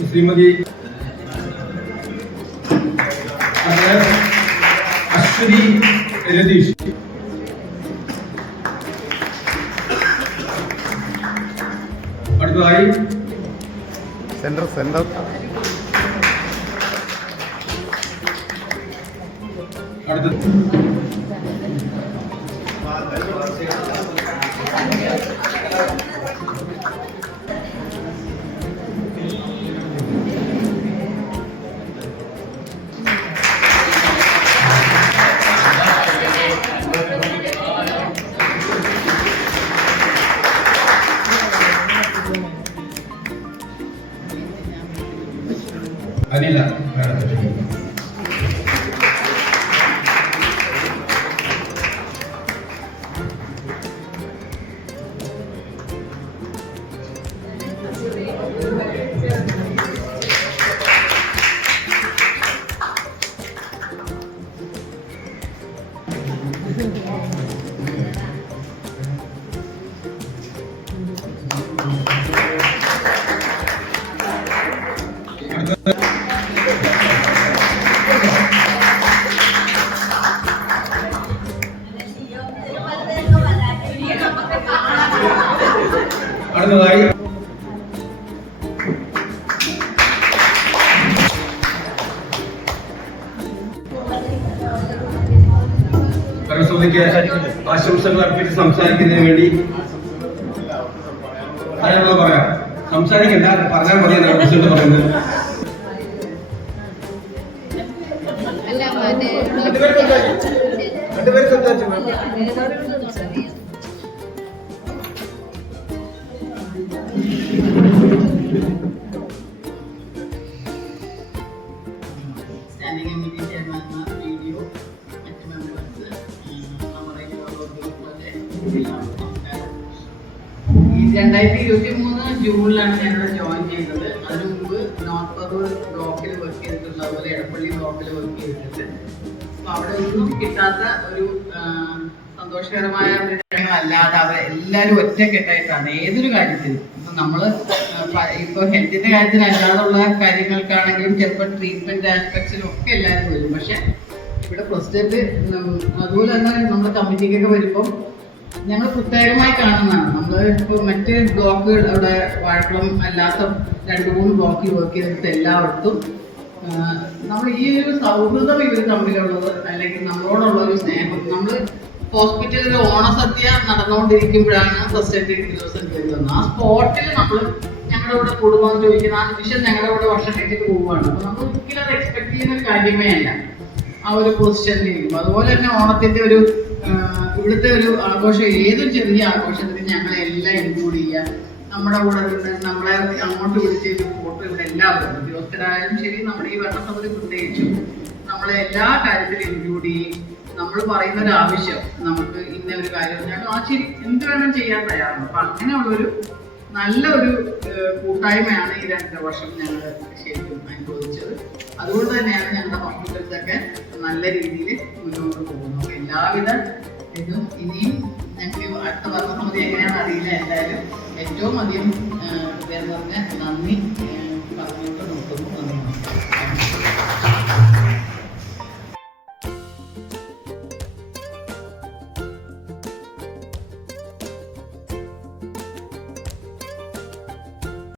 ശ്രീമതി അശ്വതി രതീഷ്. അടുത്തതായി centre centre അടുത്ത Daniela. Gracias. അടുത്തതായി. സരസ്വതിക്ക് ആശംസകൾ അർപ്പിച്ച് സംസാരിക്കുന്നതിന് വേണ്ടി ആരാണോ പറയാം? സംസാരിക്കണ്ട പറഞ്ഞാൽ മതി പ്രസിഡന്റ് പറയുന്നത്. രണ്ടുപേരും മറ്റേ സ്റ്റാൻഡിംഗ് കമ്മിറ്റി ചെയർമാൻ വീഡിയോ മറ്റ് മെമ്പേഴ്സ് നമ്മുടെ ഗ്രൂപ്പിലെ എല്ലാവർക്കും നമസ്കാരം. ഈ രണ്ടായിരത്തി ഇരുപത്തി മൂന്ന് ജൂണിലാണ് ഞങ്ങൾ ജോയിൻ ചെയ്തത്. അതിനു മുമ്പ് പറവൂർ ബ്ലോക്കിൽ വർക്ക് ചെയ്തിട്ടുണ്ട് അതുപോലെ എടപ്പള്ളി ബ്ലോക്കിൽ വർക്ക് ചെയ്തിട്ടുണ്ട്. അപ്പൊ അവിടെ ഒന്നും കിട്ടാത്ത ഒരു സന്തോഷകരമായ അല്ലാതെ അവർ എല്ലാവരും ഒറ്റക്കെട്ടായിട്ടാണ് ഏതൊരു കാര്യത്തിലും. ഇപ്പൊ നമ്മൾ ഇപ്പൊ ഹെൽത്തിന്റെ കാര്യത്തിൽ അല്ലാതുള്ള കാര്യങ്ങൾക്കാണെങ്കിലും ചിലപ്പോൾ ട്രീറ്റ്മെന്റ് ആസ്പെക്ട്സിലും ഒക്കെ എല്ലാവരും വരും. പക്ഷെ ഇവിടെ പ്രസിഡന്റ് അതുപോലെ തന്നെ നമ്മുടെ കമ്മിറ്റിക്കൊക്കെ വരുമ്പം ഞങ്ങൾ പ്രത്യേകമായി കാണുന്നതാണ്. നമ്മൾ ഇപ്പോൾ മറ്റ് ബ്ലോക്കുകൾ അവിടെ വാഴക്കുളം അല്ലാത്ത രണ്ട് മൂന്ന് ബ്ലോക്കിൽ വർക്ക് ചെയ്തിട്ട് എല്ലായിടത്തും നമ്മൾ ഈ ഒരു സൗഹൃദം ഇവർ തമ്മിലുള്ളത് അല്ലെങ്കിൽ നമ്മളോടുള്ള ഒരു സ്നേഹം. നമ്മൾ ഹോസ്പിറ്റലിൽ ഓണസദ്യ നടന്നുകൊണ്ടിരിക്കുമ്പോഴാണ് ഫസ്റ്റ് എയ്ഡ് ദിവസം വന്നത് ആ സ്പോട്ടിൽ നമ്മൾ ഞങ്ങളുടെ കൂടെ കൂടുമ്പോൾ ചോദിക്കുന്ന ആ നിമിഷം ഞങ്ങളുടെ കൂടെ വർഷം കഴിഞ്ഞിട്ട് പോവുകയാണ്. അപ്പോൾ നമ്മൾ ഒരിക്കലും അത് എക്സ്പെക്ട് ചെയ്യുന്ന കാര്യമേ അല്ല. ആ ഒരു പൊസിഷനിൽ ഇരിക്കും അതുപോലെ തന്നെ ഓണത്തിന്റെ ഒരു ഇവിടുത്തെ ഒരു ആഘോഷം ഏതൊരു ചെറിയ ആഘോഷത്തിന് ഞങ്ങളെ എല്ലാം ഇൻക്ലൂഡ് ചെയ്യുക. നമ്മുടെ കൂടെ നിന്ന് നമ്മളെ അങ്ങോട്ട് വിളിച്ച് ഫോട്ടോ ഇവിടെ എല്ലാവരും ഉദ്യോഗസ്ഥരായാലും ശരി നമ്മുടെ ഈ ഭരണസമിതി പ്രത്യേകിച്ചും നമ്മളെ എല്ലാ കാര്യത്തിലും ഇൻക്ലൂഡ് ചെയ്യും നമ്മൾ പറയുന്ന ഒരു ആവശ്യം നമുക്ക് ഇന്ന ഒരു കാര്യം ഞാൻ ആ ശരി എന്ത് വേണം ചെയ്യാൻ തയ്യാറാണ് അപ്പൊ അങ്ങനെയുള്ളൊരു നല്ല ഒരു കൂട്ടായ്മയാണ് ഈ രണ്ട് വർഷം ഞങ്ങൾ ശരിക്കും അനുഭവിച്ചത്. അതുകൊണ്ട് തന്നെയാണ് ഞങ്ങളുടെ ഹോസ്പിറ്റൽസൊക്കെ നല്ല രീതിയിൽ മുന്നോട്ട് പോകുന്നത്. എല്ലാവിധ ഇതും ഇനിയും ഞങ്ങൾക്ക് അടുത്ത വർഷസമിതി എങ്ങനെയാണെന്ന് അറിയില്ല. എന്തായാലും ഏറ്റവും അധികം പേർ പറഞ്ഞ നന്ദി പറഞ്ഞിട്ട് നോക്കുന്നു. നന്ദി